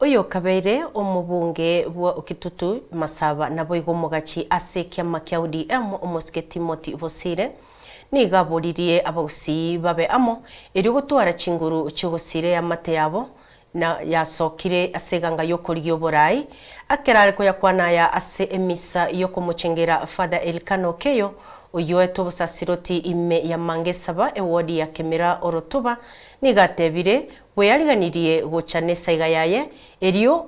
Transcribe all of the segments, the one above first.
Oyo kabeire omubunge bwa Okitutu Masaba na BWOMOGUSII ase kiama kia ODM OMOSIKE Timothy Bosire nigaburirie Abagusii BWOAAMO eri gutwara chinguru chigusire ya mate yabo na yasokire aseganga yokorigio borai akerare ko yakwanaya ase emisa yokomuchengera Father Elkano Keyo oyoeto busasiroti ime ya mangesaba ewodi ya Kemera Orotuba nigatebire bweyariganirie gocanesa igayaye ERIO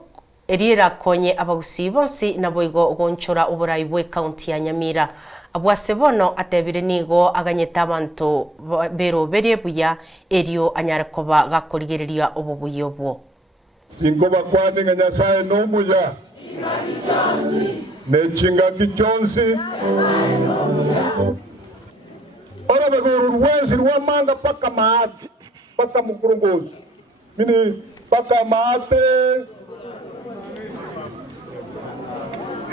erira konye Abagusii bonsi na boigo gonchora oborai bwe county ya Nyamira abwase bono atebire nigo aganyeta abantu bero berie buya ERIO anyarekoba gakorigereria obubuyo bwo singoba kwande nganyasaye no muya nechinga kichonsi ora beguru rwezi rwamanga paka maati paka mukurungozi mini paka maate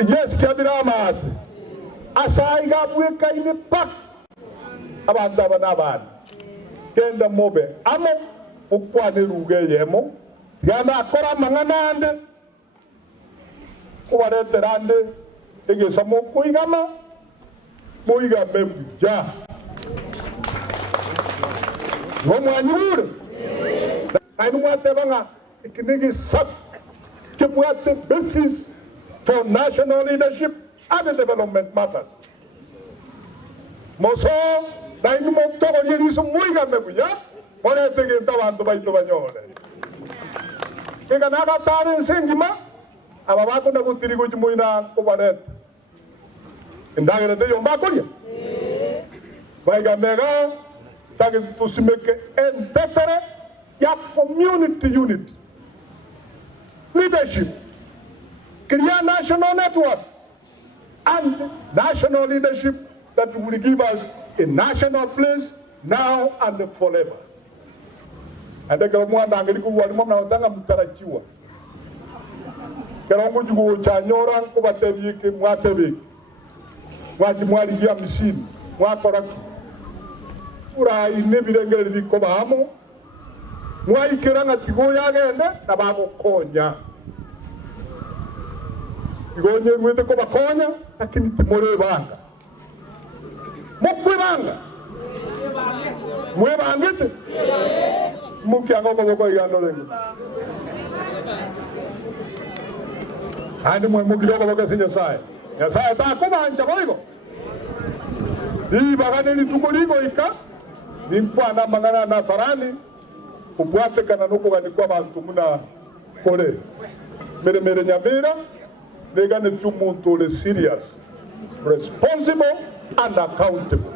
yes kiabira maate asaiga bweka ine pak abantu abanabana kenda mobe amo ukwane ruge yemo yana akora manganande kubareterande egesamo kuigama muiga mebuja nomwanyure ainu mwatebanga ikinigi sab kibwate basis for national leadership and development matters moso dainu motoro yeriso muiga mebuja ore tege tabantu baito banyore kega naga tare sengima ababako na gutirigo jumuina kubaret indagere de yomba kolia baiga mega tagi tusimeke entetere ya community unit leadership create national network and national leadership that will give us a national place now and forever. And kero mwanda angeliku walimu na watanga mtarajiwa kero mjugu chanyora kubatebike mwatebike mwaji mwaligia mishini mwakoraki ura inebirengere bikobamo mwayikiranga tigo yagende nababo konya igonye mwete ko bakonya lakini timore banga mukwibanga mwebangete mukiango ko boko yandole andi mwe mugiro ko boko sinja sai ya sai ta ko banja boigo di bagane ni tukoliko ika ni mpwana mangana na farani ubwate kana nuko gani kwa bantu muna kore mere Nyamira they gonna do muntu serious responsible and accountable